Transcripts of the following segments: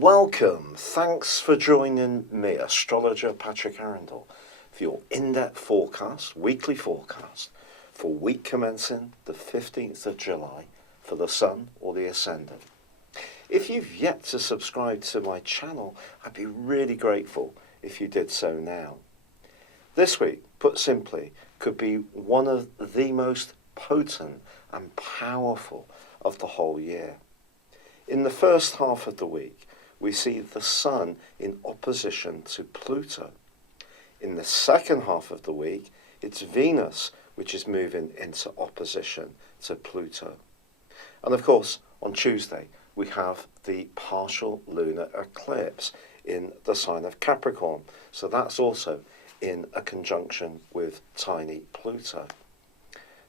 Welcome. Thanks for joining me, astrologer Patrick Arundell, for your in-depth forecast, weekly forecast, for week commencing the 15th of July for the Sun or the Ascendant. If you've yet to subscribe to my channel, I'd be really grateful if you did so now. This week, put simply, could be one of the most potent and powerful of the whole year. In the first half of the week, we see the Sun in opposition to Pluto. In the second half of the week, it's Venus which is moving into opposition to Pluto. And of course, on Tuesday, we have the partial lunar eclipse in the sign of Capricorn. So that's also in a conjunction with tiny Pluto.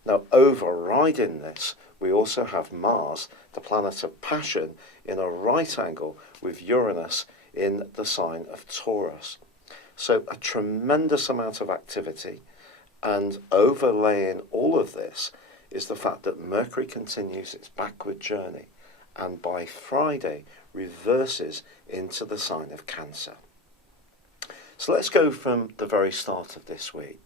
Now, overriding this, we also have Mars, the planet of passion, in a right angle with Uranus in the sign of Taurus. So a tremendous amount of activity, and overlaying all of this is the fact that Mercury continues its backward journey and by Friday reverses into the sign of Cancer. So let's go from the very start of this week.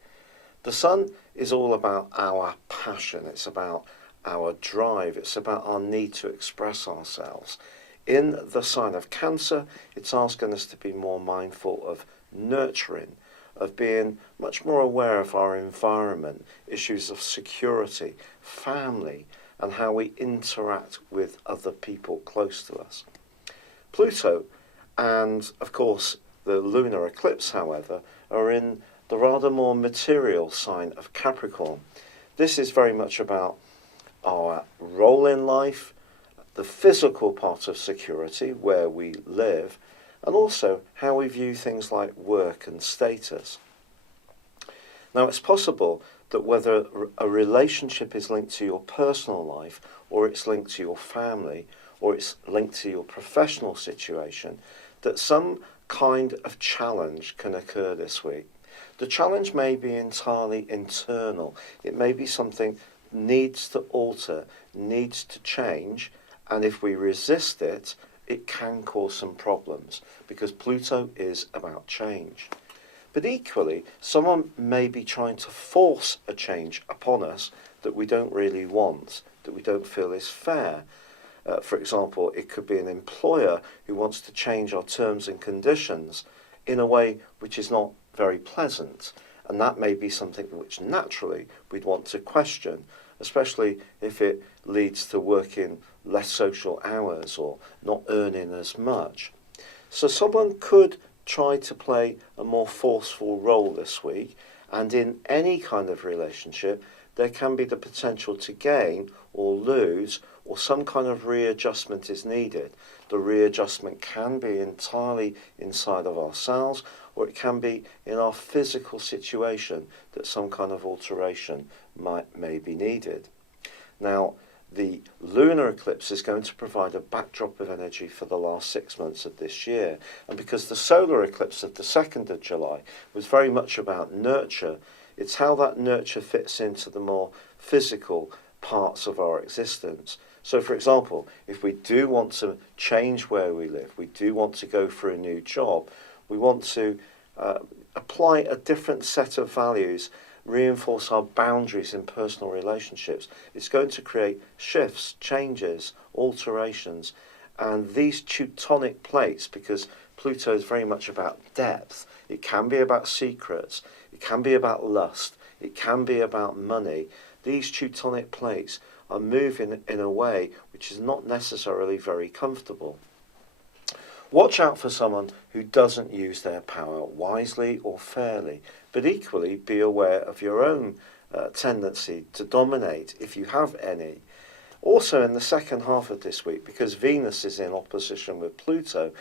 The Sun is all about our passion, it's about our drive, it's about our need to express ourselves. In the sign of Cancer, it's asking us to be more mindful of nurturing, of being much more aware of our environment, issues of security, family, and how we interact with other people close to us. Pluto and, of course, the lunar eclipse, however, are in the rather more material sign of Capricorn. This is very much about our role in life, the physical part of security, where we live, and also how we view things like work and status. Now, it's possible that whether a relationship is linked to your personal life, or it's linked to your family, or it's linked to your professional situation, that some kind of challenge can occur this week. The challenge may be entirely internal. It may be something needs to alter, needs to change, and if we resist it, it can cause some problems because Pluto is about change. But equally, someone may be trying to force a change upon us that we don't really want, that we don't feel is fair. For example, it could be an employer who wants to change our terms and conditions in a way which is not very pleasant, and that may be something which naturally we'd want to question, especially if it leads to working less social hours or not earning as much. So someone could try to play a more forceful role this week, and in any kind of relationship there can be the potential to gain or lose, or some kind of readjustment is needed. The readjustment can be entirely inside of ourselves, or it can be in our physical situation that some kind of alteration may be needed. Now, the lunar eclipse is going to provide a backdrop of energy for the last 6 months of this year. And because the solar eclipse of the 2nd of July was very much about nurture, it's how that nurture fits into the more physical parts of our existence. So, for example, if we do want to change where we live, we do want to go for a new job, we want to apply a different set of values, reinforce our boundaries in personal relationships, it's going to create shifts, changes, alterations. And these Teutonic plates, because Pluto is very much about depth, it can be about secrets, it can be about lust, it can be about money. These Teutonic plates are moving in a way which is not necessarily very comfortable. Watch out for someone who doesn't use their power wisely or fairly, but equally be aware of your own tendency to dominate, if you have any. Also in the second half of this week, because Venus is in opposition with Pluto,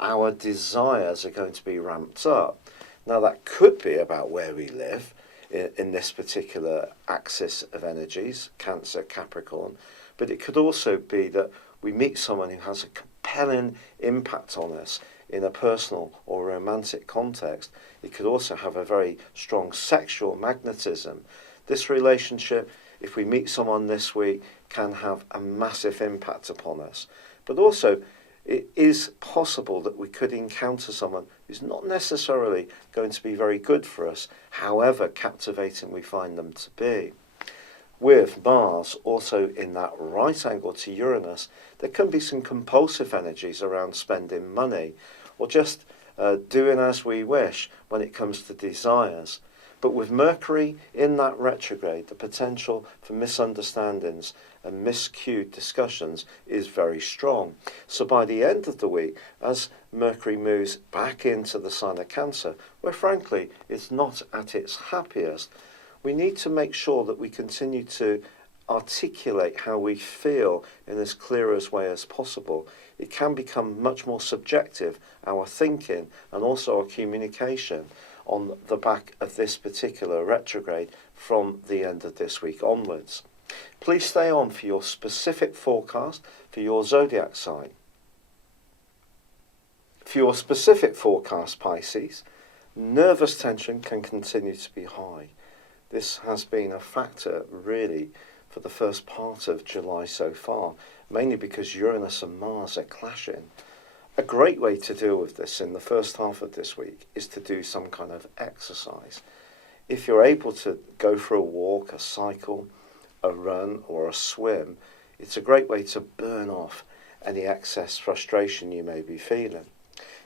our desires are going to be ramped up. Now that could be about where we live in this particular axis of energies, Cancer, Capricorn, but it could also be that we meet someone who has a compelling impact on us in a personal or romantic context. It could also have a very strong sexual magnetism. This relationship, if we meet someone this week, can have a massive impact upon us. But also, it is possible that we could encounter someone who's not necessarily going to be very good for us, however captivating we find them to be. With Mars also in that right angle to Uranus, there can be some compulsive energies around spending money, or just doing as we wish when it comes to desires. But with Mercury in that retrograde, the potential for misunderstandings and miscued discussions is very strong. So by the end of the week, as Mercury moves back into the sign of Cancer, where frankly it's not at its happiest, we need to make sure that we continue to articulate how we feel in as clear a way as possible. It can become much more subjective, our thinking and also our communication, on the back of this particular retrograde from the end of this week onwards. Please stay on for your specific forecast for your zodiac sign. For your specific forecast, Pisces, nervous tension can continue to be high. This has been a factor really for the first part of July so far, mainly because Uranus and Mars are clashing. A great way to deal with this in the first half of this week is to do some kind of exercise. If you're able to go for a walk, a cycle, a run or a swim, it's a great way to burn off any excess frustration you may be feeling.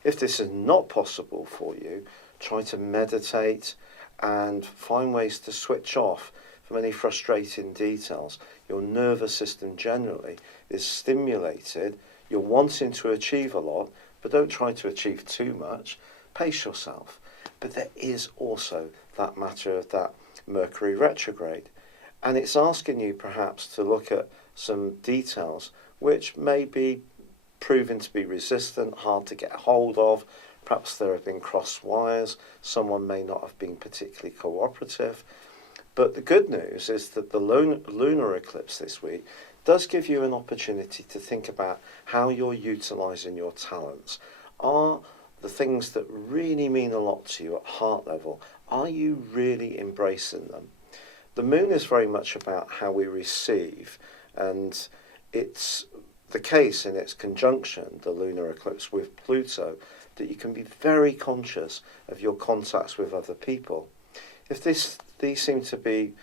If this is not possible for you, try to meditate and find ways to switch off from any frustrating details. Your nervous system generally is stimulated. You're wanting to achieve a lot, but don't try to achieve too much. Pace yourself. But there is also that matter of that Mercury retrograde. And it's asking you perhaps to look at some details which may be proven to be resistant, hard to get hold of. Perhaps there have been crossed wires. Someone may not have been particularly cooperative. But the good news is that the lunar eclipse this week does give you an opportunity to think about how you're utilising your talents. Are the things that really mean a lot to you at heart level, are you really embracing them? The moon is very much about how we receive, and it's the case in its conjunction, the lunar eclipse with Pluto, that you can be very conscious of your contacts with other people. If these seem to be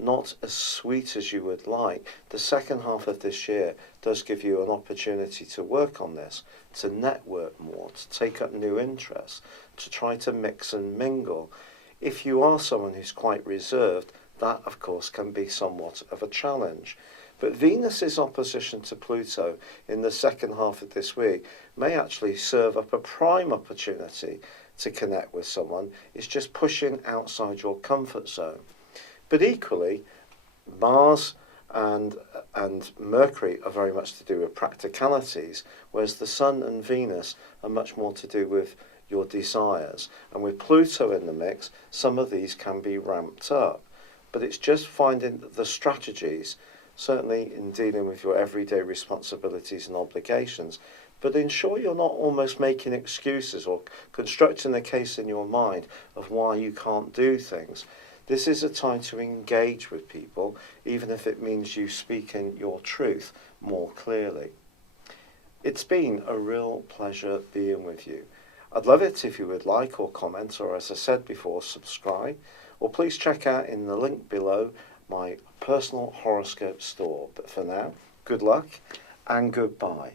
not as sweet as you would like, the second half of this year does give you an opportunity to work on this, to network more, to take up new interests, to try to mix and mingle. If you are someone who's quite reserved, that of course can be somewhat of a challenge. But Venus's opposition to Pluto in the second half of this week may actually serve up a prime opportunity to connect with someone. It's just pushing outside your comfort zone. But equally, Mars and Mercury are very much to do with practicalities, whereas the Sun and Venus are much more to do with your desires. And with Pluto in the mix, some of these can be ramped up. But it's just finding the strategies, certainly in dealing with your everyday responsibilities and obligations, but ensure you're not almost making excuses or constructing a case in your mind of why you can't do things. This is a time to engage with people, even if it means you speaking your truth more clearly. It's been a real pleasure being with you. I'd love it if you would like or comment, or as I said before, subscribe, or please check out in the link below my personal horoscope store. But for now, good luck and goodbye.